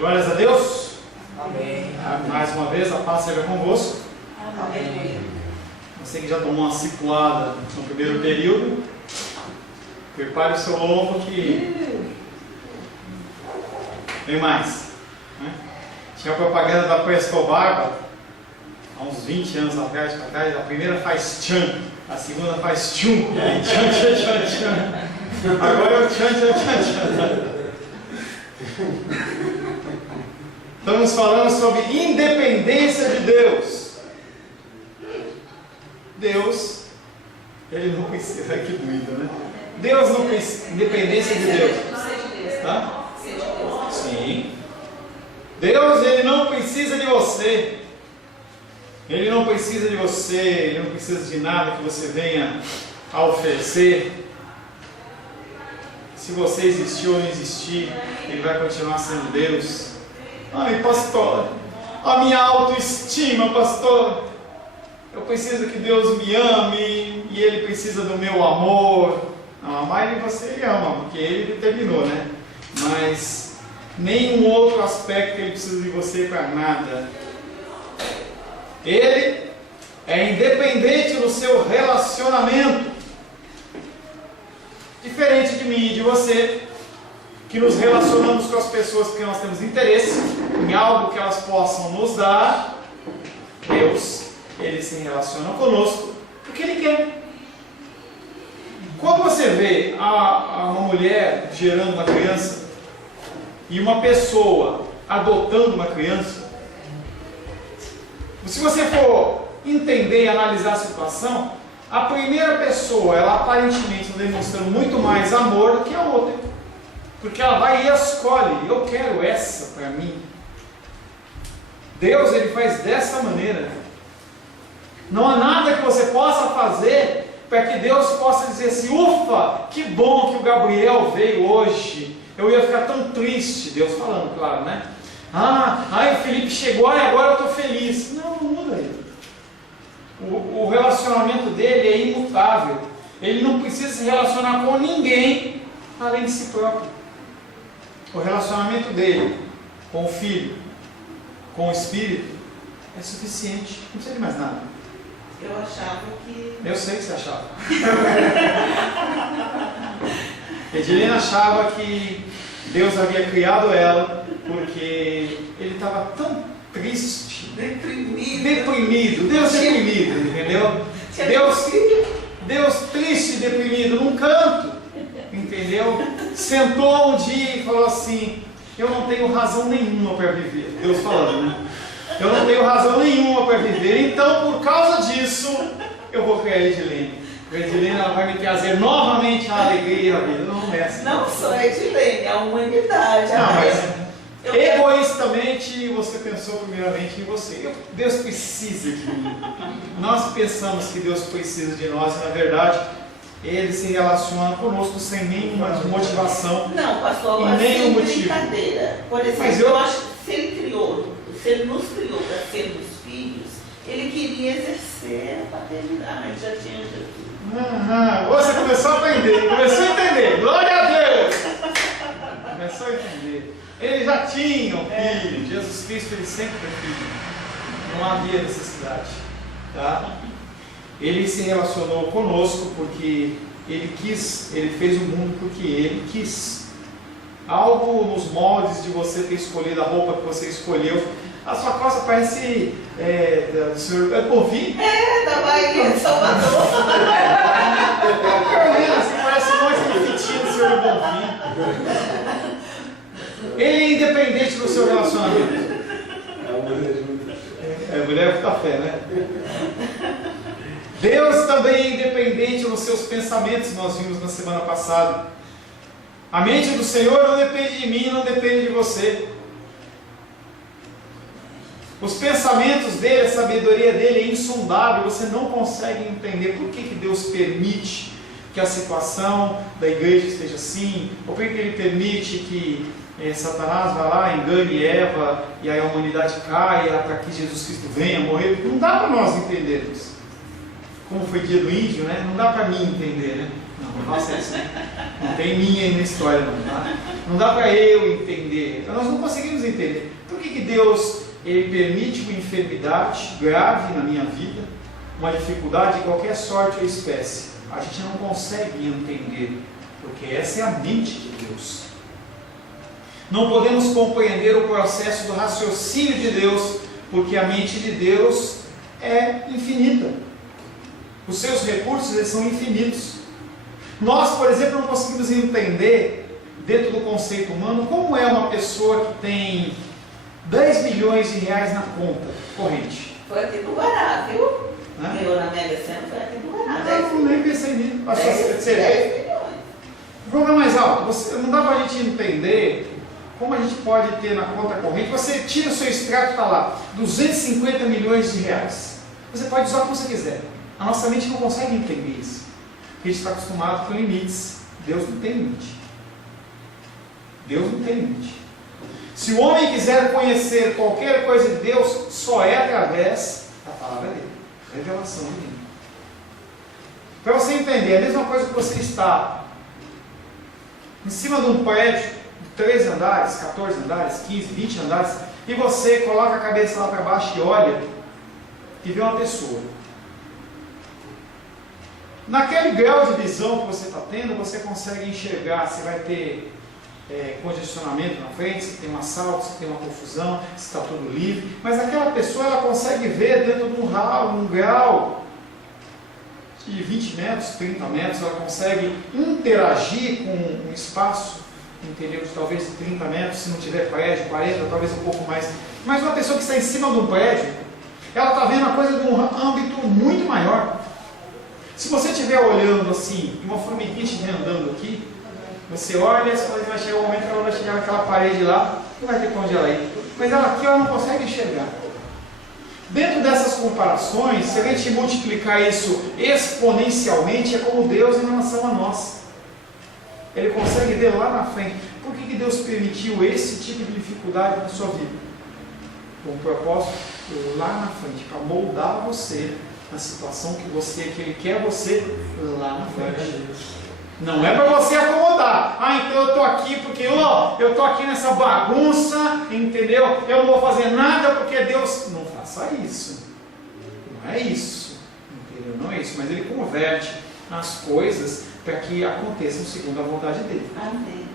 Glórias a Deus. Amém. Mais uma vez, a paz seja convosco. Amém. Você que já tomou uma cipuada no primeiro período, prepare o seu lombo que vem mais. Né? Tinha a propaganda da Presto Barba, há uns 20 anos atrás, a primeira faz tchan, a segunda faz tchum, e aí tchan, tchan, tchan, tchan. Agora é o tchan, tchan, tchan, tchan. Estamos falando sobre independência de Deus. Deus, Ele não precisa, que doido, né? Deus não precisa, independência de Deus. Tá? Sim. Deus, Ele não precisa de você. Ele não precisa de você, Ele não precisa de nada que você venha a oferecer. Se você existir ou não existir, Ele vai continuar sendo Deus. Ai, pastor, a minha autoestima, pastor, eu preciso que Deus me ame e Ele precisa do meu amor. Não, amar Ele você ama, porque Ele determinou, né? Mas nenhum outro aspecto Ele precisa de você para nada. Ele é independente do seu relacionamento. Diferente de mim e de você, que nos relacionamos com as pessoas porque nós temos interesse em algo que elas possam nos dar. Deus, Ele se relaciona conosco porque Ele quer. Quando você vê uma mulher gerando uma criança e uma pessoa adotando uma criança, se você for entender e analisar a situação, a primeira pessoa, ela aparentemente está demonstrando muito mais amor do que a outra, porque ela vai e escolhe, eu quero essa para mim. Deus, Ele faz dessa maneira. Não há nada que você possa fazer para que Deus possa dizer assim: ufa, que bom que o Gabriel veio hoje, eu ia ficar tão triste. Deus falando, claro, né? O Felipe chegou e agora eu estou feliz. Não muda ele. O relacionamento dele é imutável. Ele não precisa se relacionar com ninguém além de si próprio. O relacionamento dele com o Filho, com o Espírito, é suficiente. Não precisa de mais nada. Eu achava que... Eu sei que você achava. Edilene achava que Deus havia criado ela porque ele estava tão triste, deprimido, Deus deprimido, entendeu? Deus triste e deprimido num canto, entendeu? Sentou um dia e falou assim: eu não tenho razão nenhuma para viver. Deus falando, né? Eu não tenho razão nenhuma para viver, então por causa disso eu vou criar a Edilene. A Edilene, ela vai me trazer novamente a alegria e a vida. Não é assim. Não só a Edilene, a humanidade. Não, mas egoístamente você pensou primeiramente em você. Deus precisa de mim. Nós pensamos que Deus precisa de nós, e na verdade Ele se relaciona conosco sem nenhuma motivação. Não, pastor, e nenhum motivo. Brincadeira. Por exemplo, eu acho que se Ele nos criou para sermos filhos, Ele queria exercer a paternidade, já tinha Jesus. Você começou a aprender, começou a entender. Glória a Deus! Começou a entender. Ele já tinha um filho. Jesus Cristo, Ele sempre foi filho. Não havia necessidade. Tá? Ele se relacionou conosco porque Ele quis. Ele fez o mundo porque Ele quis. Algo nos moldes de você ter escolhido a roupa que você escolheu. A sua calça parece do senhor Bonfim. Da Bahia, de Salvador. Assim, parece um monte de fitinha do senhor Bonfim. Ele é independente do seu relacionamento. A mulher fica fé, né? Deus também é independente dos seus pensamentos, nós vimos na semana passada. A mente do Senhor não depende de mim, não depende de você. Os pensamentos dele, a sabedoria dele é insondável, você não consegue entender por que Deus permite que a situação da igreja esteja assim, ou por que Ele permite que Satanás vá lá, engane Eva, e aí a humanidade caia para que Jesus Cristo venha morrer. Não dá para nós entendermos. Como foi dia do índio, né? Não dá para mim entender, né? Não faça isso. Não tem minha aí na história, não. Tá? Não dá para eu entender. Então, nós não conseguimos entender. Por que Deus ele permite uma enfermidade grave na minha vida, uma dificuldade de qualquer sorte ou espécie? A gente não consegue entender, porque essa é a mente de Deus. Não podemos compreender o processo do raciocínio de Deus, porque a mente de Deus é infinita. Os seus recursos eles são infinitos. Nós, por exemplo, não conseguimos entender, dentro do conceito humano, como é uma pessoa que tem 10 milhões de reais na conta corrente. Foi aqui do Guará, viu? Né? Ganhou na Mega Sena, foi aqui do Guará. Não, nem pensei nisso. 10 milhões. O problema mais alto, não dá para a gente entender como a gente pode ter na conta corrente. Você tira o seu extrato, está lá, 250 milhões de reais. Você pode usar o que você quiser. A nossa mente não consegue entender isso. Porque a gente está acostumado com limites. Deus não tem limite. Deus não tem limite. Se o homem quiser conhecer qualquer coisa de Deus, só é através da palavra dele. Revelação divina. Para você entender, é a mesma coisa que você está em cima de um prédio de 3 andares, 14 andares, 15, 20 andares, e você coloca a cabeça lá para baixo e olha e vê uma pessoa. Naquele grau de visão que você está tendo, você consegue enxergar se vai ter congestionamento na frente, se tem um assalto, se tem uma confusão, se está tudo livre. Mas aquela pessoa ela consegue ver dentro de um grau de 20 metros, 30 metros, ela consegue interagir com um espaço, entendeu? Talvez de 30 metros, se não tiver prédio, 40, talvez um pouco mais. Mas uma pessoa que está em cima de um prédio, ela está vendo a coisa de um âmbito muito maior. Se você estiver olhando assim, uma formiguinha estiver andando aqui, você olha, vai chegar um momento que ela vai chegar naquela parede lá, não vai ter para onde ela ir. Mas ela aqui ela não consegue enxergar. Dentro dessas comparações, se a gente multiplicar isso exponencialmente, é como Deus em relação a nós. Ele consegue ver lá na frente. Por que Deus permitiu esse tipo de dificuldade na sua vida? Com um propósito lá na frente, para moldar você na situação que Ele quer você lá na frente. Não é para você acomodar. Então eu estou aqui porque eu estou aqui nessa bagunça, entendeu? Eu não vou fazer nada porque Deus... Não faça isso. Não é isso. Entendeu? Não é isso. Mas Ele converte as coisas para que aconteçam segundo a vontade dEle. Amém.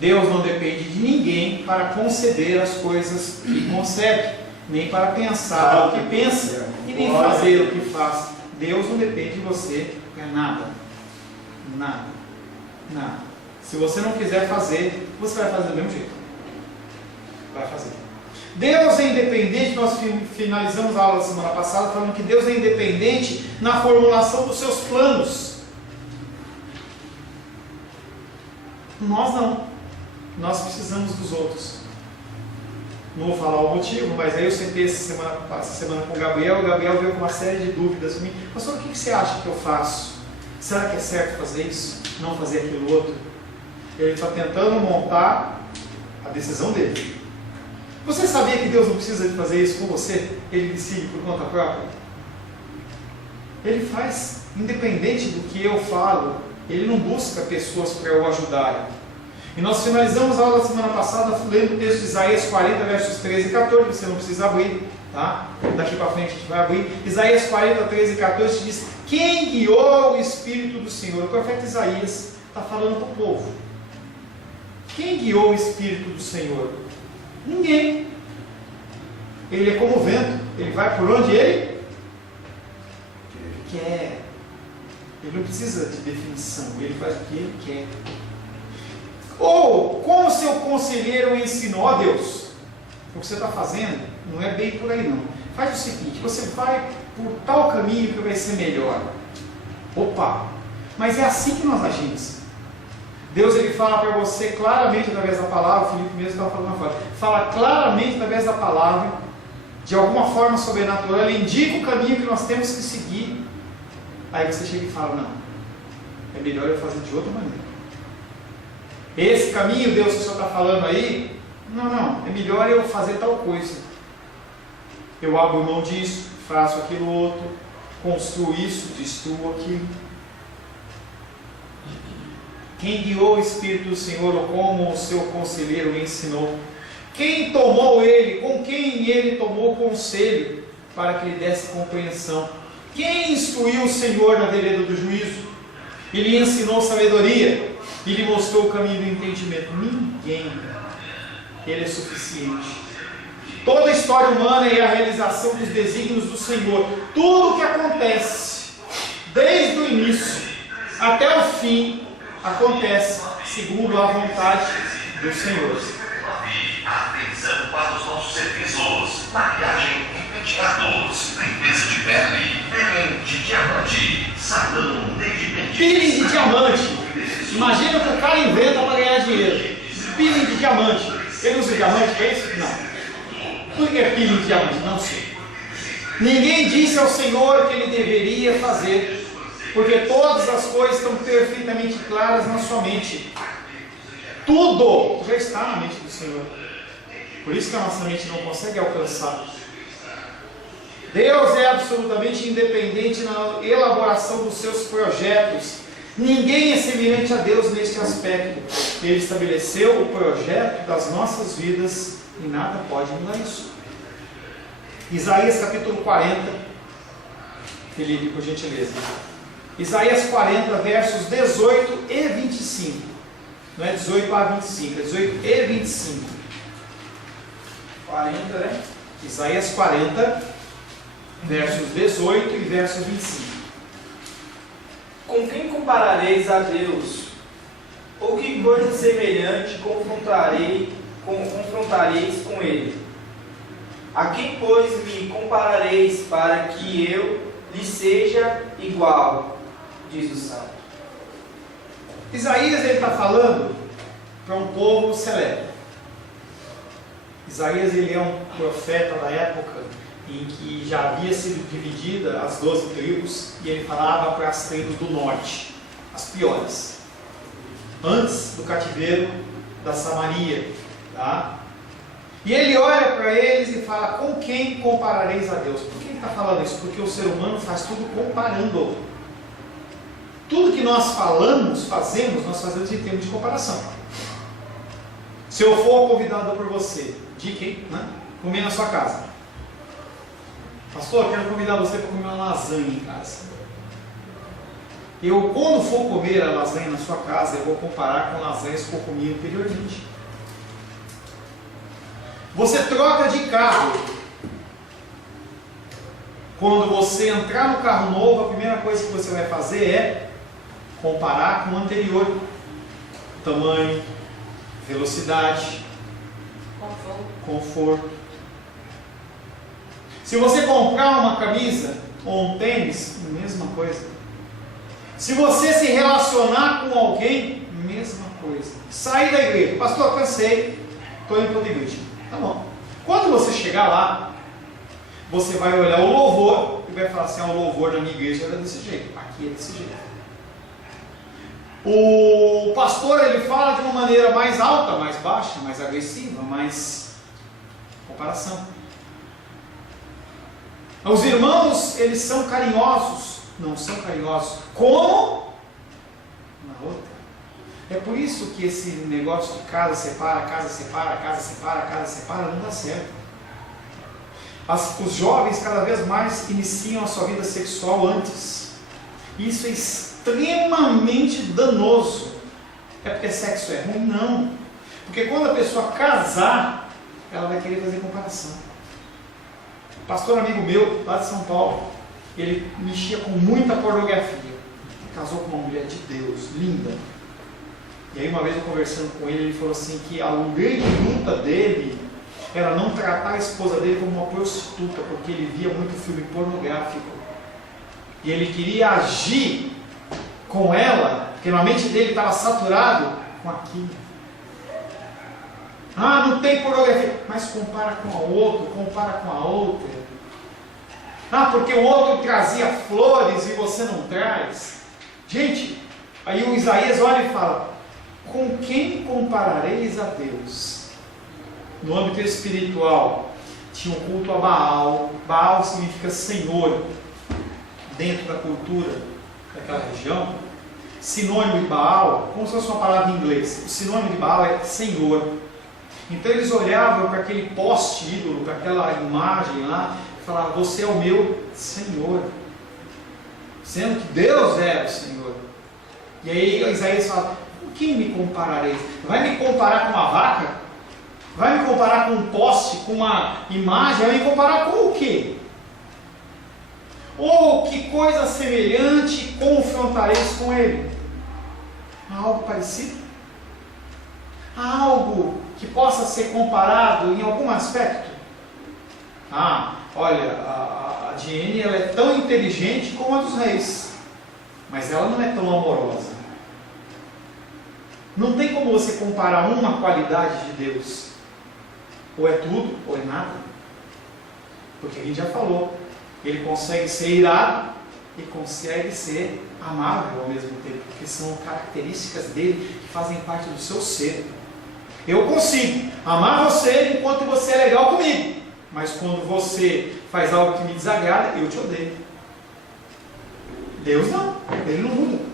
Deus não depende de ninguém para conceder as coisas que concebe, nem para pensar o que pensa e nem fazer o que faz. Deus não depende de você para nada. Nada. Nada. Se você não quiser fazer, você vai fazer do mesmo jeito. Vai fazer. Deus é independente. Nós finalizamos a aula da semana passada falando que Deus é independente na formulação dos seus planos. Nós não. Nós precisamos dos outros. Não vou falar o motivo, mas aí eu sentei essa semana com o Gabriel veio com uma série de dúvidas para mim. Pastor, o que você acha que eu faço? Será que é certo fazer isso? Não fazer aquilo outro? Ele está tentando montar a decisão dele. Você sabia que Deus não precisa de fazer isso com você? Ele decide por conta própria. Ele faz, independente do que eu falo, ele não busca pessoas para eu ajudarem. E nós finalizamos a aula da semana passada lendo o texto de Isaías 40, versos 13 e 14, você não precisa abrir, tá? Daqui para frente a gente vai abrir. Isaías 40, 13 e 14 diz: quem guiou o Espírito do Senhor? O profeta Isaías está falando para o povo. Quem guiou o Espírito do Senhor? Ninguém. Ele é como o vento, ele vai por onde ele quer. Ele não precisa de definição, ele faz o que ele quer. Ou, como seu conselheiro ensinou, ó Deus, o que você está fazendo não é bem por aí não. Faz o seguinte, você vai por tal caminho que vai ser melhor. Opa, mas é assim que nós agimos. Deus ele fala para você claramente através da palavra, o Filipe mesmo estava falando agora, fala claramente através da palavra, de alguma forma sobrenatural, ele indica o caminho que nós temos que seguir. Aí você chega e fala, não, é melhor eu fazer de outra maneira. Esse caminho, Deus, que o Senhor está falando aí, não, é melhor eu fazer tal coisa. Eu abro mão disso, faço aquilo outro, construo isso, destruo aquilo. Quem guiou o Espírito do Senhor, ou como o seu conselheiro o ensinou? Quem tomou ele? Com quem ele tomou conselho, para que lhe desse compreensão? Quem instruiu o Senhor na vereda do juízo? E lhe ensinou sabedoria, e lhe mostrou o caminho do entendimento? Ninguém. Ele é suficiente. Toda a história humana é a realização dos desígnios do Senhor. Tudo o que acontece, desde o início até o fim, acontece segundo a vontade do Senhor. Atenção para os nossos serviços: maquiagem e penteados, limpeza de pele, peeling de diamante, salão de dentes. Peeling de diamante. Imagina o que o cara inventa para ganhar dinheiro. Peeling de diamante. Ele usa diamante para isso? Não. Por que é peeling de diamante? Não sei. Ninguém disse ao Senhor que ele deveria fazer, porque todas as coisas estão perfeitamente claras na sua mente. Tudo já está na mente do Senhor. Por isso que a nossa mente não consegue alcançar. Deus é absolutamente independente na elaboração dos seus projetos. Ninguém é semelhante a Deus neste aspecto. Ele estabeleceu o projeto das nossas vidas e nada pode mudar isso. Isaías capítulo 40. Felipe, por gentileza. Isaías 40, versos 18 e 25. Não é 18 a 25, é 18 e 25. 40, né? Isaías 40, versos 18 e versos 25. Com quem comparareis a Deus? Ou que coisa semelhante confrontareis com Ele? A quem, pois, me comparareis para que eu lhe seja igual? Diz o Salmo. Isaías está falando para um povo seleto. Isaías ele é um profeta da época em que já havia sido dividida as 12 tribos, e ele falava para as tribos do norte, as piores, antes do cativeiro da Samaria, tá? E ele olha para eles e fala: com quem comparareis a Deus? Por que ele está falando isso? Porque o ser humano faz tudo comparando. Tudo que nós fazemos, nós fazemos em termos de comparação. Se eu for convidado por você, de quem? Né? Comer na sua casa. Pastor, eu quero convidar você para comer uma lasanha em casa. Eu, quando for comer a lasanha na sua casa, eu vou comparar com lasanhas que eu comi anteriormente. Você troca de carro. Quando você entrar no carro novo, a primeira coisa que você vai fazer é comparar com o anterior. Tamanho, velocidade, conforto. Se você comprar uma camisa ou um tênis, mesma coisa. Se você se relacionar com alguém, mesma coisa. Sair da igreja: pastor, cansei, estou indo para outra igreja. Tá bom. Quando você chegar lá, você vai olhar o louvor e vai falar assim: o louvor da minha igreja era desse jeito, aqui é desse jeito. O pastor ele fala de uma maneira mais alta, mais baixa, mais agressiva, mais comparação. Os irmãos, eles são carinhosos, não são carinhosos como na outra. É por isso que esse negócio de casa separa, casa separa, casa separa, casa separa, não dá certo. Os jovens cada vez mais iniciam a sua vida sexual antes. Isso é extremamente danoso. É porque sexo é ruim? Não. Porque quando a pessoa casar, ela vai querer fazer comparação. Pastor amigo meu, lá de São Paulo, ele mexia com muita pornografia. Ele casou com uma mulher de Deus, linda. E aí uma vez eu conversando com ele, ele falou assim que a grande luta dele era não tratar a esposa dele como uma prostituta, porque ele via muito filme pornográfico. E ele queria agir com ela, porque na mente dele estava saturado com aquilo. Ah, não tem pornografia, mas compara com a outra, compara com a outra. Ah, porque o outro trazia flores e você não traz. Gente, aí o Isaías olha e fala: com quem comparareis a Deus? No âmbito espiritual, tinha um culto a Baal. Baal significa Senhor. Dentro da cultura daquela região, sinônimo de Baal, como se fosse uma palavra em inglês. O sinônimo de Baal é Senhor. Então eles olhavam para aquele poste ídolo, para aquela imagem lá, e falavam: você é o meu Senhor. Sendo que Deus é o Senhor. E aí Isaías fala: com quem me comparareis? Vai me comparar com uma vaca? Vai me comparar com um poste, com uma imagem? Vai me comparar com o quê? Ou que coisa semelhante confrontareis com ele? Há algo parecido? Há algo que possa ser comparado em algum aspecto? Olha, a Diene, ela é tão inteligente como a dos reis, mas ela não é tão amorosa. Não tem como você comparar uma qualidade de Deus. Ou é tudo, ou é nada. Porque a gente já falou, ele consegue ser irado e consegue ser amável ao mesmo tempo, porque são características dele que fazem parte do seu ser. Eu consigo amar você enquanto você é legal comigo, mas quando você faz algo que me desagrada, eu te odeio. Deus não, ele não muda.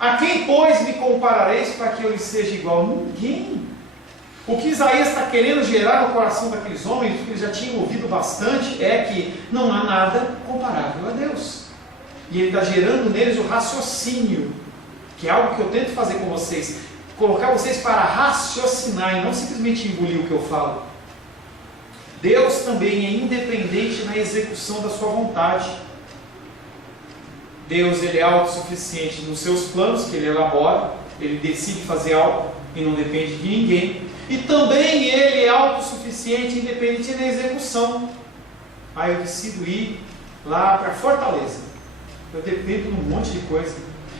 A quem, pois, me comparareis para que eu lhe seja igual? Ninguém. O que Isaías está querendo gerar no coração daqueles homens, que eles já tinham ouvido bastante, é que não há nada comparável a Deus. E ele está gerando neles o raciocínio, que é algo que eu tento fazer com vocês, colocar vocês para raciocinar e não simplesmente engolir o que eu falo. Deus também é independente na execução da sua vontade. Deus, ele é autossuficiente nos seus planos que ele elabora, ele decide fazer algo e não depende de ninguém. E também ele é autossuficiente e independente na execução. Eu decido ir lá para Fortaleza. Eu dependo de um monte de coisa.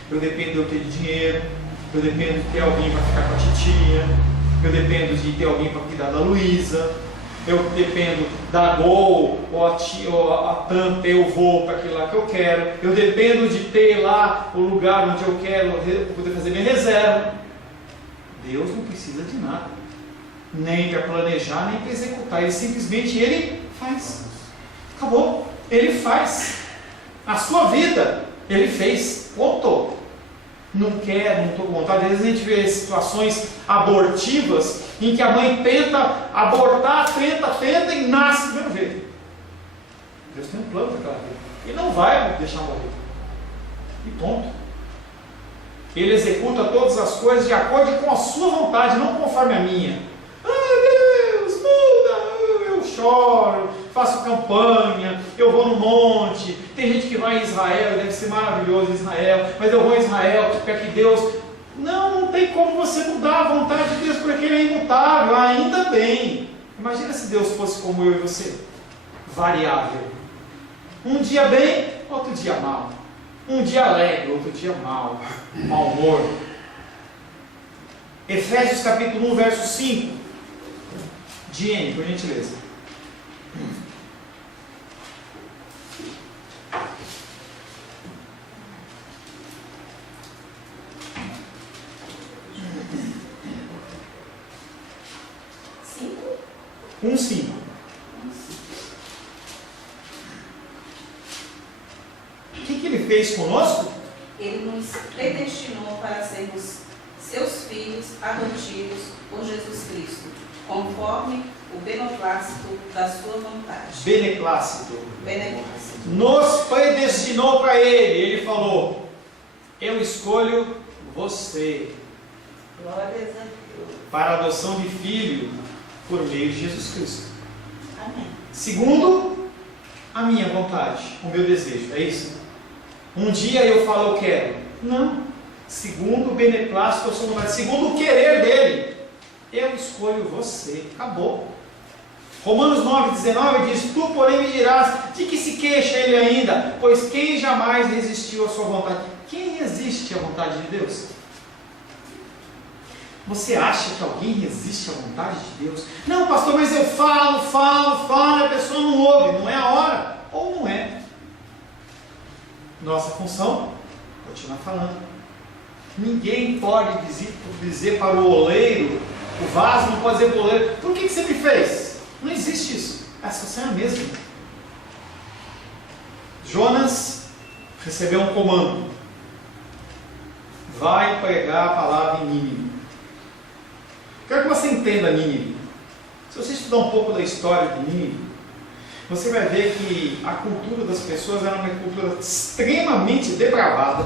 Eu dependo de eu ter dinheiro, eu dependo de ter alguém para ficar com a titia, eu dependo de ter alguém para cuidar da Luísa, eu dependo da Gol ou a TAM ter o voo para aquilo lá que eu quero, eu dependo de ter lá o lugar onde eu quero poder fazer minha reserva. Deus não precisa de nada, nem para planejar, nem para executar. Ele simplesmente faz. Acabou. Ele faz. A sua vida, ele fez. Ponto. Não estou com vontade. Às vezes a gente vê situações abortivas em que a mãe tenta abortar, tenta e nasce do mesmo jeito. Deus tem um plano para aquela vida. Ele não vai deixar morrer. E ponto. Ele executa todas as coisas de acordo com a sua vontade, não conforme a minha. Deus, muda! Eu choro, faço campanha, eu vou no monte. Tem gente que vai em Israel, deve ser maravilhoso em Israel, mas eu vou em Israel para que Deus... Não tem como você mudar a vontade de Deus, porque Ele é imutável, ainda bem. Imagina se Deus fosse como eu e você, variável. Um dia bem, outro dia mal. Um dia alegre, outro dia mal. Mau humor. Efésios capítulo 1, verso 5. Diene, por gentileza. Um 5. O que ele fez conosco? Ele nos predestinou para sermos seus filhos adotivos por Jesus Cristo, conforme o beneplácito da sua vontade. Beneplácito. Beneplácito. Nos predestinou para Ele. Ele falou: eu escolho você Glórias a Deus. para a adoção de filho por meio de Jesus Cristo. Amém. Segundo a minha vontade, o meu desejo. É isso? Um dia eu falo eu quero. Não. Segundo o beneplácito da sua vontade, segundo o querer dele, eu escolho você. Acabou. Romanos 9,19 diz: tu, porém, me dirás, de que se queixa ele ainda? Pois quem jamais resistiu à sua vontade? Quem resiste à vontade de Deus? Você acha que alguém resiste à vontade de Deus? Não, pastor, mas eu falo, e a pessoa não ouve. Não é a hora. Ou não é. Nossa função, continuar falando. Ninguém pode dizer para o oleiro, o vaso não pode dizer para o oleiro: por que você me fez? Não existe isso. Essa situação é a mesma. Jonas recebeu um comando. vai pregar a palavra em Nínive. Quero que você entenda Nínive. Se você estudar um pouco da história de Nínive, você vai ver que a cultura das pessoas era uma cultura extremamente depravada.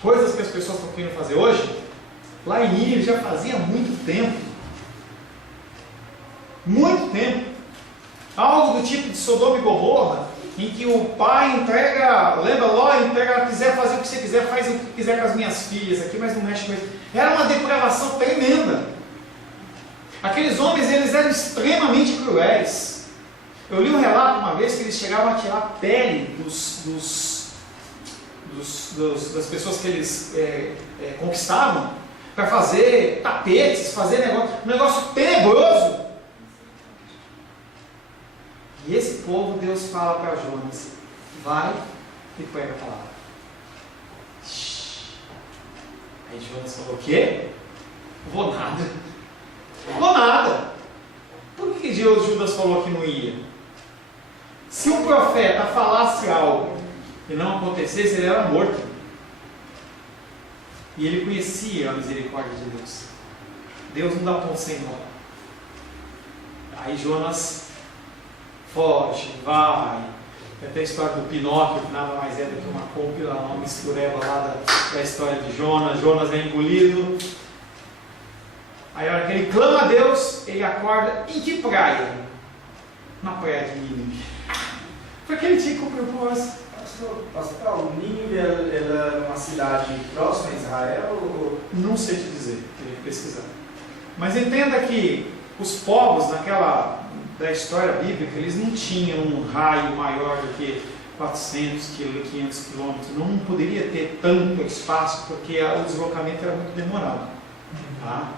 Coisas que as pessoas estão querendo fazer hoje, lá em Nínive já fazia muito tempo. Muito tempo. Algo do tipo de Sodoma e Gomorra, em que o pai entrega, lembra Ló, entrega, quiser fazer o que você quiser, faz o que quiser com as minhas filhas aqui, mas não mexe com isso. Era uma depravação tremenda. Aqueles homens, eles eram extremamente cruéis. Eu li um relato uma vez que eles chegavam a tirar a pele das pessoas que eles conquistavam para fazer tapetes, fazer um negócio tenebroso. E esse povo, Deus fala para Jonas, vai e prega a palavra. Aí Jonas falou, o quê? Vou nada. Vou nada. Por que Judas falou que não ia? Se um profeta falasse algo e não acontecesse, ele era morto. E ele conhecia a misericórdia de Deus. Deus não dá ponto sem nó. Aí Jonas foge, vai. Tem até a história do Pinóquio, que nada mais é do que uma mistureba lá da história de Jonas. Jonas é engolido. Aí a hora que ele clama a Deus, ele acorda em que praia? Na praia de Nínive. Porque ele tinha que cumprir o propósito. Pastor, Nínive ela é uma cidade próxima a Israel? Ou... Não sei te dizer, teria que pesquisar. Mas entenda que os povos da história bíblica, eles não tinham um raio maior do que 400 quilômetros, 500 quilômetros. Não poderia ter tanto espaço, porque o deslocamento era muito demorado. Tá?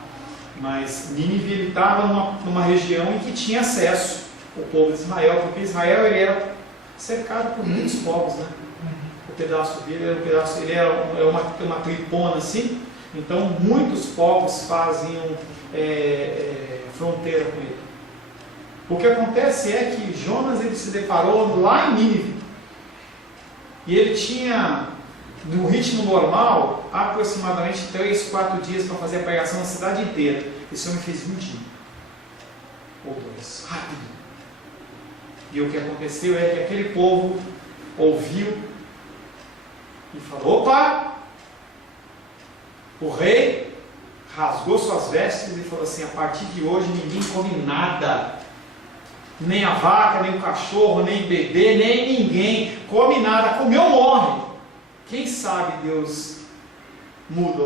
Mas Nínive estava numa região em que tinha acesso o povo de Israel, porque Israel ele era cercado por muitos povos, né? O pedaço dele era uma tripona assim, então muitos povos faziam fronteira com ele. O que acontece é que Jonas ele se deparou lá em Nínive e ele tinha, no ritmo normal, aproximadamente 3, 4 dias para fazer a pregação na cidade inteira. Esse homem fez um dia ou 2, rápido. E o que aconteceu é que aquele povo ouviu e falou, opa! O rei rasgou suas vestes e falou assim, a partir de hoje ninguém come nada. Nem a vaca, nem o cachorro, nem o bebê, nem ninguém come nada. Comeu, morre. Quem sabe Deus muda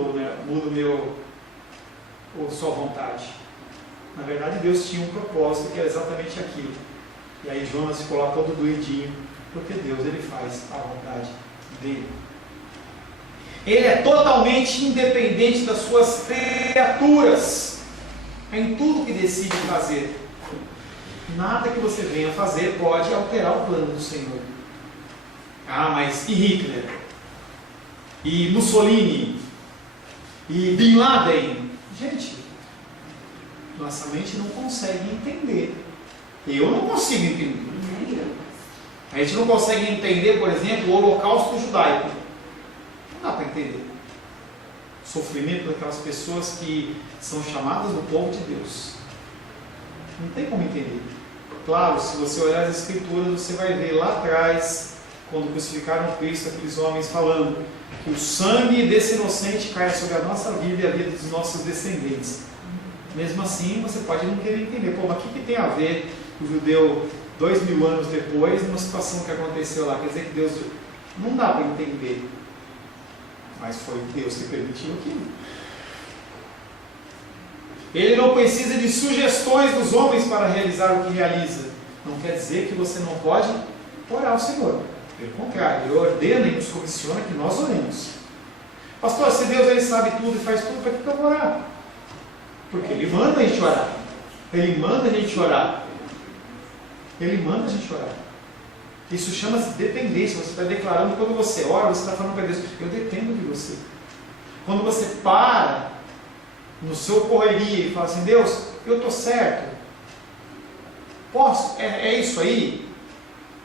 sua vontade. Na verdade Deus tinha um propósito que era exatamente aquilo. E aí Jonas ficou lá todo doidinho, porque Deus ele faz a vontade dele. Ele é totalmente independente das suas criaturas em tudo que decide fazer. Nada que você venha fazer pode alterar o plano do Senhor. Ah, mas e Hitler? E Mussolini? E Bin Laden? Gente, nossa mente não consegue entender. Eu não consigo entender. A gente não consegue entender, por exemplo, o holocausto judaico. Não dá para entender. O sofrimento daquelas pessoas que são chamadas do povo de Deus. Não tem como entender. Claro, se você olhar as escrituras, você vai ver lá atrás, quando crucificaram Cristo, aqueles homens falando que o sangue desse inocente cai sobre a nossa vida e a vida dos nossos descendentes. Mesmo assim, você pode não querer entender. Pô, mas o que tem a ver o judeu 2000 anos depois, numa situação que aconteceu lá? Quer dizer que Deus... Não dá para entender. Mas foi Deus que permitiu aquilo. Ele não precisa de sugestões dos homens para realizar o que realiza. Não quer dizer que você não pode orar ao Senhor. Pelo contrário, Ele ordena e nos comissiona que nós oremos. Pastor, se Deus ele sabe tudo e faz tudo, para que eu vou orar? Porque Ele manda a gente orar. Ele manda a gente orar. Ele manda a gente orar. Isso chama-se dependência. Você está declarando, quando você ora, você está falando para Deus, eu dependo de você. Quando você para no seu correria e fala assim, Deus, eu estou certo, posso? É isso aí?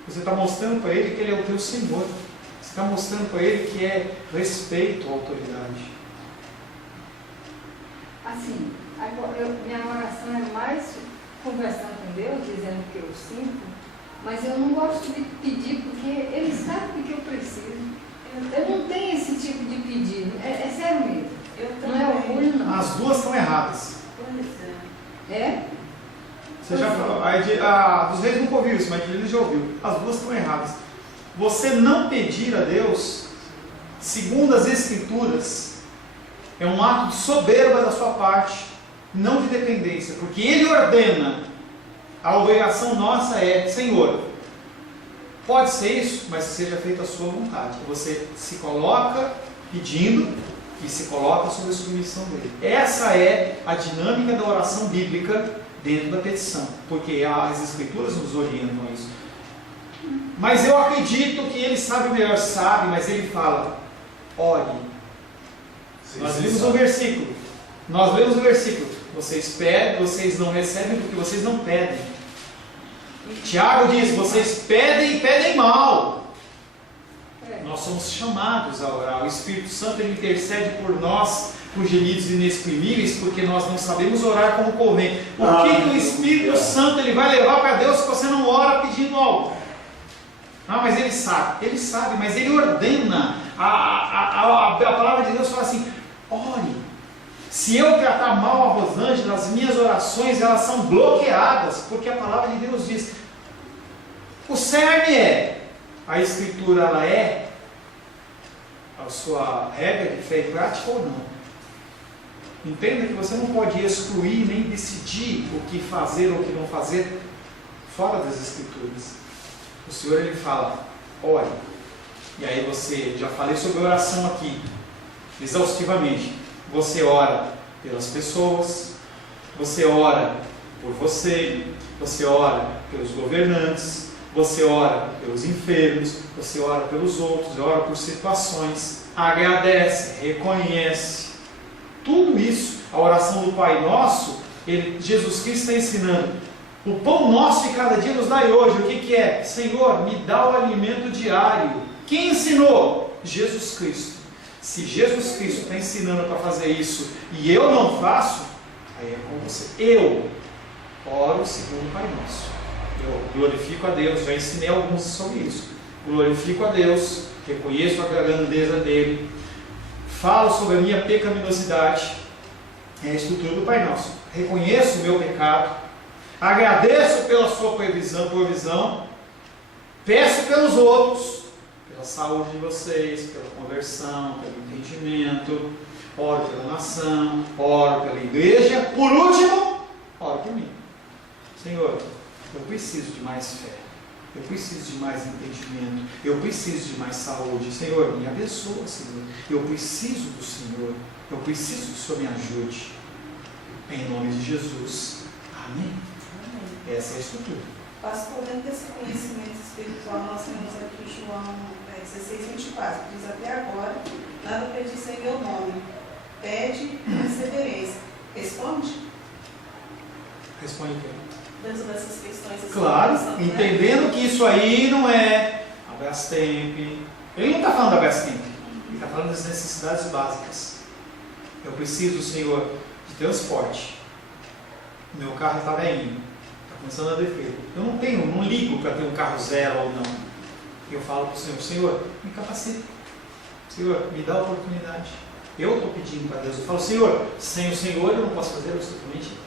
Você está mostrando para Ele que Ele é o teu Senhor. Você está mostrando para ele que é respeito à autoridade. Assim, minha oração é mais conversando com Deus, dizendo o que eu sinto, mas eu não gosto de pedir porque Ele sabe o que eu preciso. Eu não tenho esse tipo de pedido, é sério mesmo. Não é orgulho, não. As duas estão erradas. Pois é. É? Você já falou, dos reis nunca ouviu isso, mas ele já ouviu. As duas estão erradas. Você não pedir a Deus, segundo as Escrituras, é um ato de soberba da sua parte, não de dependência, porque Ele ordena. A obrigação nossa é: Senhor, pode ser isso, mas seja feita a sua vontade. Você se coloca pedindo e se coloca sob a submissão dele. Essa é a dinâmica da oração bíblica dentro da petição, porque as Escrituras nos orientam a isso. Mas eu acredito que Ele sabe o melhor, sabe, mas Ele fala: ore. Nós lemos o versículo. Vocês pedem, vocês não recebem porque vocês não pedem. Tiago diz: vocês pedem e pedem mal. Nós somos chamados a orar. O Espírito Santo, ele intercede por nós com gemidos inexprimíveis, porque nós não sabemos orar como convém. O que o Espírito Santo ele vai levar para Deus se você não ora pedindo algo? Mas ele sabe, mas ele ordena. A palavra de Deus fala assim: ore. Se eu tratar mal a Rosângela, as minhas orações elas são bloqueadas, porque a palavra de Deus diz. O cerne é, a Escritura ela é a sua regra de fé e prática ou não. Entenda que você não pode excluir nem decidir o que fazer ou o que não fazer fora das Escrituras. O Senhor ele fala: ore. E aí você, já falei sobre oração aqui, exaustivamente. Você ora pelas pessoas, você ora por você ora pelos governantes, você ora pelos enfermos, você ora pelos outros, ora por situações, agradece, reconhece. Tudo isso, a oração do Pai Nosso, Jesus Cristo está ensinando. O pão nosso de cada dia nos dai hoje. O que é? Senhor, me dá o alimento diário. Quem ensinou? Jesus Cristo. Se Jesus Cristo está ensinando para fazer isso e eu não faço, aí é com você. Eu oro segundo o Pai Nosso. Eu glorifico a Deus, já ensinei alguns sobre isso. Glorifico a Deus, reconheço a grandeza dele, falo sobre a minha pecaminosidade, é a estrutura do Pai Nosso. Reconheço o meu pecado, agradeço pela sua provisão, peço pelos outros, pela saúde de vocês, pela conversão, pelo entendimento, oro pela nação, oro pela igreja, por último, oro por mim. Senhor, eu preciso de mais fé, eu preciso de mais entendimento, eu preciso de mais saúde. Senhor, me abençoa, Senhor. Eu preciso do Senhor, eu preciso que o Senhor me ajude. Em nome de Jesus. Amém. Essa é a estrutura. Pastor, dentro desse conhecimento espiritual, nós temos aqui João 16:24, diz: até agora, nada pedis em meu nome, pede e recebereis. Responde? Responde o quê? Dentro dessas questões. Claro, entendendo que isso aí não é a Brastemp. Ele não está falando da Brastemp, ele está falando das necessidades básicas. Eu preciso, Senhor, de transporte. Meu carro está velhinho, está começando a defeito. Eu não ligo para ter um carro zero ou não. Eu falo para o Senhor: Senhor, me capacita. Senhor, me dá a oportunidade. Eu estou pedindo para Deus. Eu falo: Senhor, sem o Senhor eu não posso fazer absolutamente nada.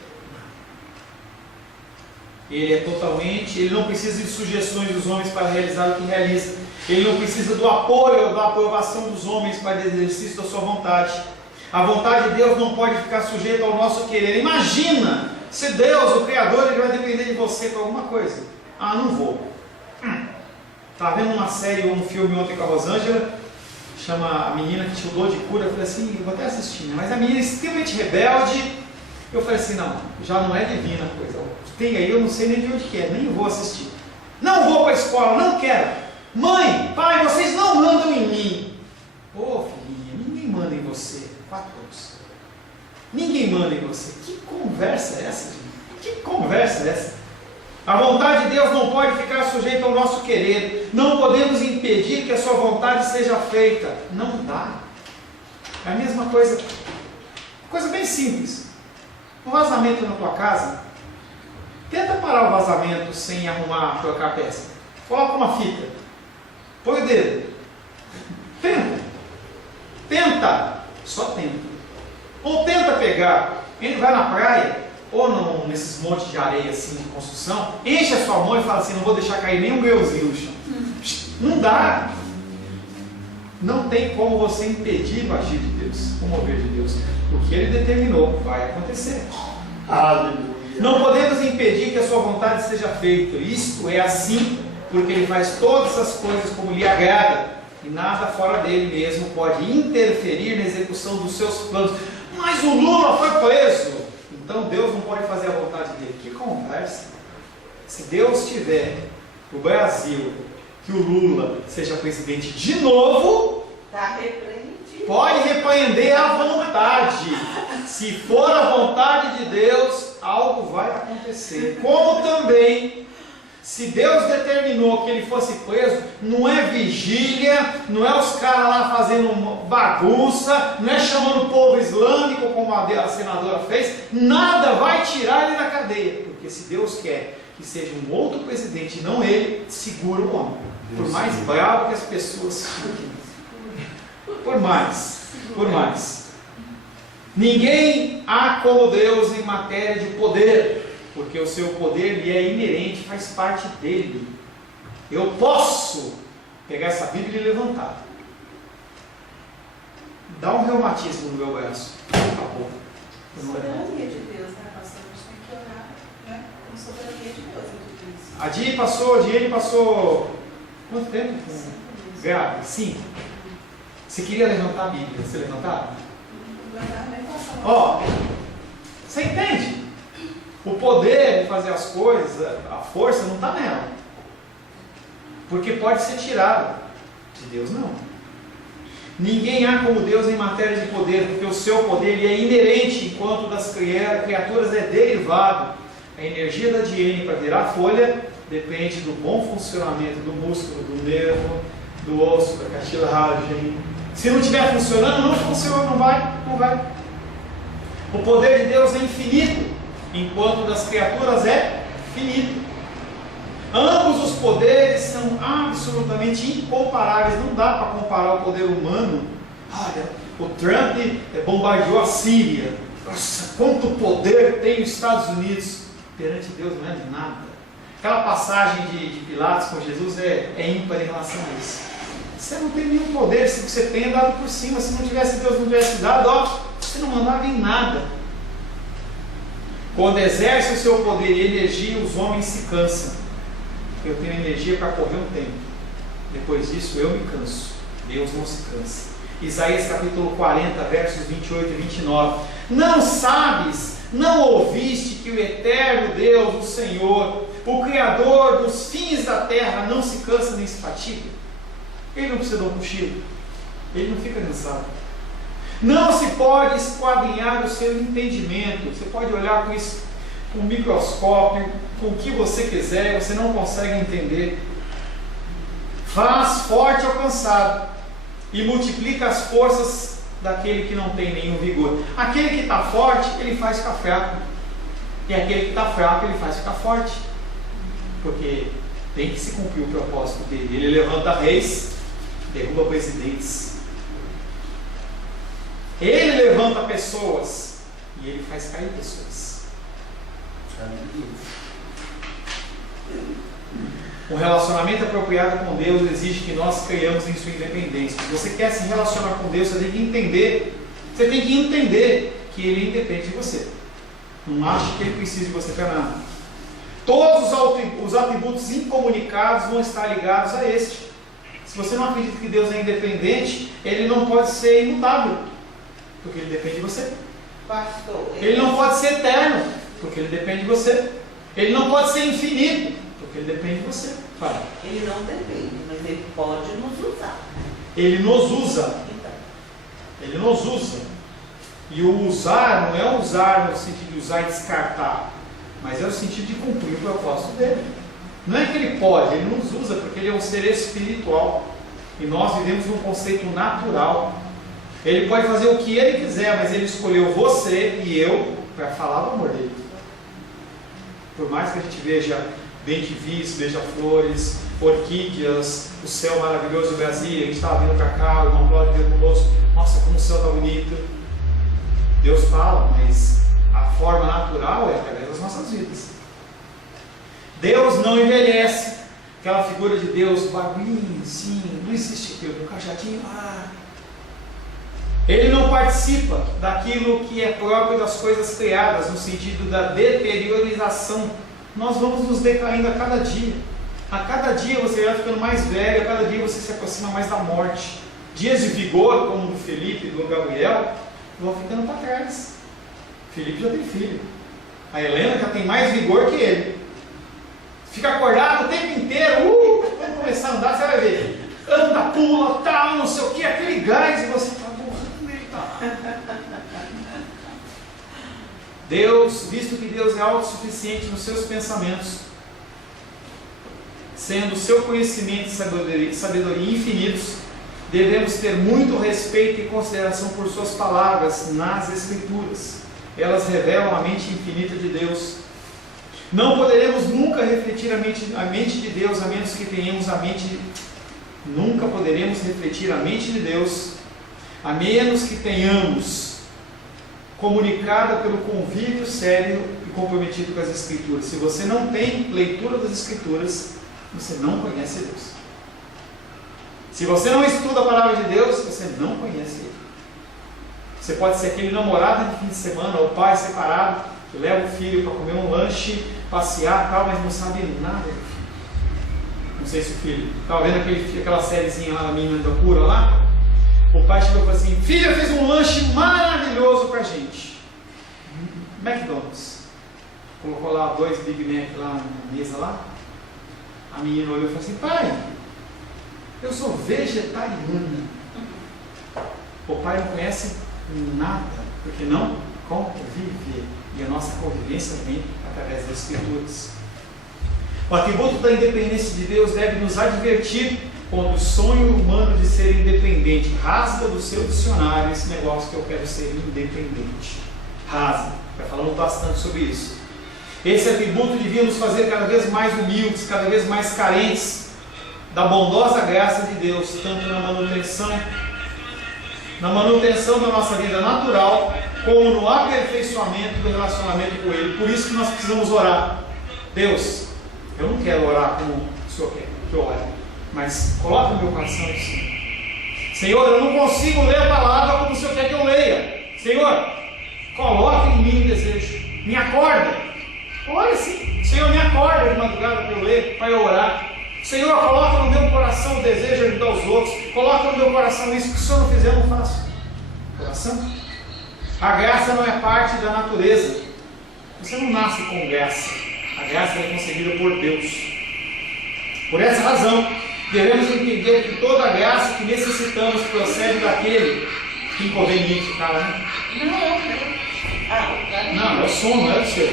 Ele não precisa de sugestões dos homens para realizar o que realiza. Ele não precisa do apoio, da aprovação dos homens para o exercício da sua vontade. A vontade de Deus não pode ficar sujeita ao nosso querer. Imagina se Deus, o Criador, ele vai depender de você para alguma coisa. Não vou. Estava vendo uma série ou um filme ontem com a Rosângela, chama A Menina que Estudou de Cura. Eu falei assim: eu vou até assistir, né? Mas a menina é extremamente rebelde. Eu falei assim: não, já não é divina a coisa. Tem aí, eu não sei nem de onde que é, nem vou assistir. Não vou para a escola, não quero. Mãe, pai, vocês não mandam em mim. Filhinha, ninguém manda em você. 4 anos. Ninguém manda em você. Que conversa é essa, gente? Que conversa é essa? A vontade de Deus não pode ficar sujeita ao nosso querer. Não podemos impedir que a sua vontade seja feita. Não dá. É a mesma coisa. Coisa bem simples. Um vazamento na tua casa. Tenta parar o vazamento sem arrumar, trocar a peça. Coloca uma fita. Põe o dedo. Tenta. Tenta. Só tenta. Ou tenta pegar. Ele vai na praia, ou nesses montes de areia assim de construção, enche a sua mão e fala assim: não vou deixar cair nem um greuzinho no chão. Não dá. Não tem como você impedir o agir de Deus, o mover de Deus. O que Ele determinou vai acontecer. Aleluia. Não podemos impedir que a sua vontade seja feita. Isto é assim, porque Ele faz todas as coisas como lhe agrada, e nada fora dele mesmo pode interferir na execução dos seus planos. Mas o Lula foi preso, então Deus não pode fazer a vontade dele. Que conversa! Se Deus tiver o Brasil, que o Lula seja presidente de novo, Está repreendido. pode repreender à vontade. Se for a vontade de Deus, algo vai acontecer. Como também, se Deus determinou que ele fosse preso, não é vigília, não é os caras lá fazendo bagunça, não é chamando o povo islâmico como a senadora fez, nada vai tirar ele da cadeia. Porque se Deus quer que seja um outro presidente, não ele, segura o homem. Por mais bravo que as pessoas fiquem. Por mais. Ninguém há como Deus em matéria de poder, porque o seu poder lhe é inerente, faz parte dele. Eu posso pegar essa Bíblia e levantar. Dá um reumatismo no meu braço. Acabou. Eu não levanto. Soberania de Deus, né, pastor? A gente tem que orar, né, com soberania de Deus em tudo isso. A Diene passou quanto tempo? Grave? 5. Você queria levantar a Bíblia? Você levantava? Ó, você entende? O poder de fazer as coisas, a força não está nela. Porque pode ser tirado. De Deus não. Ninguém há como Deus em matéria de poder, porque o seu poder ele é inerente, enquanto das criaturas é derivado. A energia da Diene para virar folha depende do bom funcionamento do músculo, do nervo, do osso, da cartilagem. Se não estiver funcionando, não funciona, não vai. O poder de Deus é infinito, enquanto das criaturas é finito. Ambos os poderes são absolutamente incomparáveis. Não dá para comparar o poder humano. Olha, o Trump bombardeou a Síria. Nossa, quanto poder tem os Estados Unidos. Perante Deus não é nada. Aquela passagem de Pilatos com Jesus é ímpar em relação a isso. Você não tem nenhum poder, se você tem, é dado por cima. Se não tivesse Deus, não tivesse dado, ó, você não mandava em nada. Quando exerce o seu poder e energia, os homens se cansam. Eu tenho energia para correr um tempo. Depois disso, eu me canso. Deus não se cansa. Isaías capítulo 40, versos 28 e 29. Não sabes, não ouviste que o eterno Deus, o Senhor, o Criador dos fins da terra, não se cansa nem se fatiga? Ele não precisa de um cochilo. Ele não fica cansado. Não se pode esquadrinhar o seu entendimento. Você pode olhar com isso, com um microscópio, com o que você quiser, você não consegue entender. Faz forte ao cansado e multiplica as forças daquele que não tem nenhum vigor. Aquele que está forte, ele faz ficar fraco. E aquele que está fraco, ele faz ficar forte. Porque tem que se cumprir o propósito dele. Ele levanta reis, derruba presidentes. Ele levanta pessoas e ele faz cair pessoas. Um relacionamento apropriado com Deus exige que nós creiamos em sua independência. Se você quer se relacionar com Deus, você tem que entender que Ele independe de você. Não ache que Ele precisa de você para nada. Todos os atributos incomunicados vão estar ligados a este. Se você não acredita que Deus é independente, Ele não pode ser imutável, porque Ele depende de você. Pastor, Ele não pode ser eterno, porque Ele depende de você. Ele não pode ser infinito, porque Ele depende de você. Fala. Ele não depende, mas Ele pode nos usar. Ele nos usa. Então, Ele nos usa. E o usar não é usar no sentido de usar e descartar. mas é o sentido de cumprir o propósito dele. Não é que ele pode, ele nos usa porque ele é um ser espiritual e nós vivemos num conceito natural. Ele pode fazer o que ele quiser, mas ele escolheu você e eu para falar do amor dele. Por mais que a gente veja bem-te-vis, beija-flores, orquídeas, o céu maravilhoso de Brasília, a gente estava vindo para cá, o irmão Cláudio veio conosco, nossa, como o céu está bonito. Deus fala, mas a forma natural é através das nossas vidas. Deus não envelhece. Aquela figura de Deus, baguinho, sim, não existe aquilo, um cajadinho, Ele não participa daquilo que é próprio das coisas criadas, no sentido da deteriorização. Nós vamos nos decaindo a cada dia. A cada dia você vai ficando mais velho, a cada dia você se aproxima mais da morte. Dias de vigor, como o do Felipe e do Gabriel, vão ficando para trás. Felipe já tem filho. A Helena já tem mais vigor que ele. Fica acordado o tempo inteiro. Quando começar a andar, você vai ver. Anda, pula, tal, não sei o que, aquele gás, e você está morrendo nele. Deus, visto que Deus é autossuficiente nos seus pensamentos, sendo o seu conhecimento e sabedoria infinitos, devemos ter muito respeito e consideração por suas palavras nas Escrituras. Elas revelam a mente infinita de Deus. Não poderemos nunca refletir a mente de Deus, a menos que tenhamos a mente. Nunca poderemos refletir a mente de Deus, a menos que tenhamos comunicada pelo convívio sério e comprometido com as Escrituras. Se você não tem leitura das Escrituras, você não conhece Deus. Se você não estuda a palavra de Deus, você não conhece Ele. Você pode ser aquele namorado de fim de semana, ou pai separado, que leva o filho para comer um lanche, passear e tal, mas não sabe nada do filho. Não sei se o filho estava vendo aquela sériezinha lá da menina da cura lá. O pai chegou e falou assim: filha, fez um lanche maravilhoso para a gente. McDonald's. Colocou lá 2 Big Mac lá na mesa lá. A menina olhou e falou assim: pai, eu sou vegetariana. O pai não conhece nada, porque não convive. E a nossa convivência vem através das Escrituras. O atributo da independência de Deus deve nos advertir contra o sonho humano de ser independente. Rasga do seu dicionário esse negócio que eu quero ser independente. Rasga. Vai falando bastante sobre isso. Esse atributo devia nos fazer cada vez mais humildes, cada vez mais carentes da bondosa graça de Deus, tanto na manutenção da nossa vida natural, como no aperfeiçoamento do relacionamento com Ele. Por isso que nós precisamos orar. Deus, eu não quero orar como o Senhor quer que eu ore, mas coloca no meu coração isso. Senhor, eu não consigo ler a palavra como o Senhor quer que eu leia. Senhor, coloca em mim o desejo. Me acorda. Olha assim. Senhor, me acorda de madrugada para eu ler, para eu orar. Senhor, coloca no meu coração o desejo de ajudar os outros. Coloca no meu coração isso que o Senhor não fizer, eu não faço. Coração. A graça não é parte da natureza. Você não nasce com graça. A graça é concedida por Deus. Por essa razão, devemos entender que toda a graça que necessitamos procede daquele que inconveniente, cara, né? Não, é o som, não é o seu.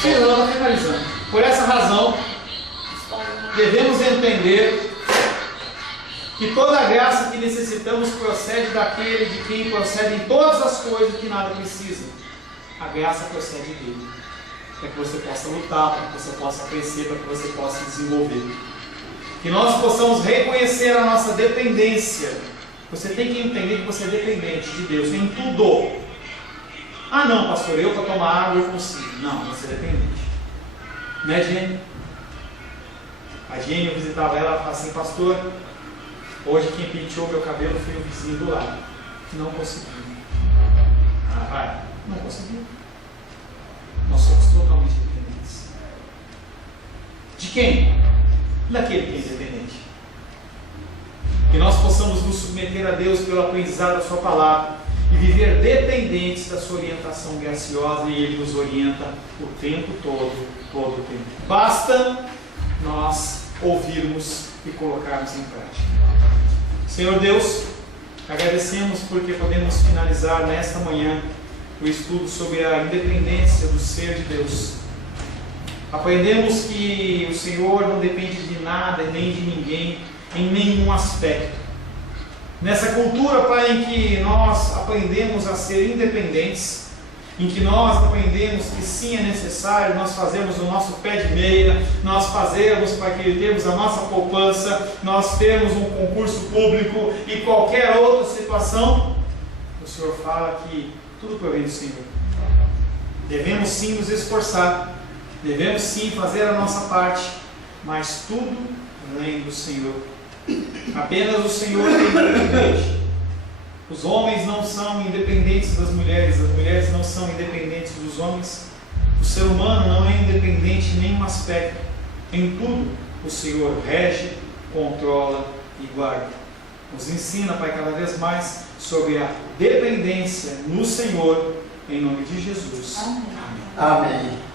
Sim, eu estava finalizando. Por essa razão, devemos entender que toda a graça que necessitamos procede daquele de quem procedem todas as coisas que nada precisam. A graça procede dele, para que você possa lutar, para que você possa crescer, para que você possa desenvolver. Que nós possamos reconhecer a nossa dependência. Você tem que entender que você é dependente de Deus em tudo. Ah não, pastor, eu para tomar água eu consigo. Não, você é dependente. Né, Jenny? A Jenny, eu visitava ela e falava assim: pastor, hoje quem penteou meu cabelo foi o vizinho do lado. Não conseguiu. Ah, vai. Não conseguiu. Nós somos totalmente dependentes. De quem? Daquele que é independente. Que nós possamos nos submeter a Deus pelo aprendizado da sua palavra e viver dependentes da sua orientação graciosa, e Ele nos orienta o tempo todo o tempo. Basta nós ouvirmos e colocarmos em prática. Senhor Deus, agradecemos porque podemos finalizar nesta manhã o estudo sobre a independência do ser de Deus. Aprendemos que o Senhor não depende de nada nem de ninguém, em nenhum aspecto. Nessa cultura, Pai, em que nós aprendemos a ser independentes, em que nós aprendemos que sim, é necessário nós fazermos o nosso pé de meia, nós fazermos para que termos a nossa poupança, nós termos um concurso público e qualquer outra situação, o Senhor fala que tudo provém do Senhor. Devemos sim nos esforçar, devemos sim fazer a nossa parte, mas tudo vem do Senhor. Apenas o Senhor tem independente. Os homens não são independentes das mulheres, as mulheres não são independentes dos homens. O ser humano não é independente em nenhum aspecto. Em tudo, o Senhor rege, controla e guarda. Nos ensina, Pai, cada vez mais sobre a dependência no Senhor, em nome de Jesus. Amém. Amém.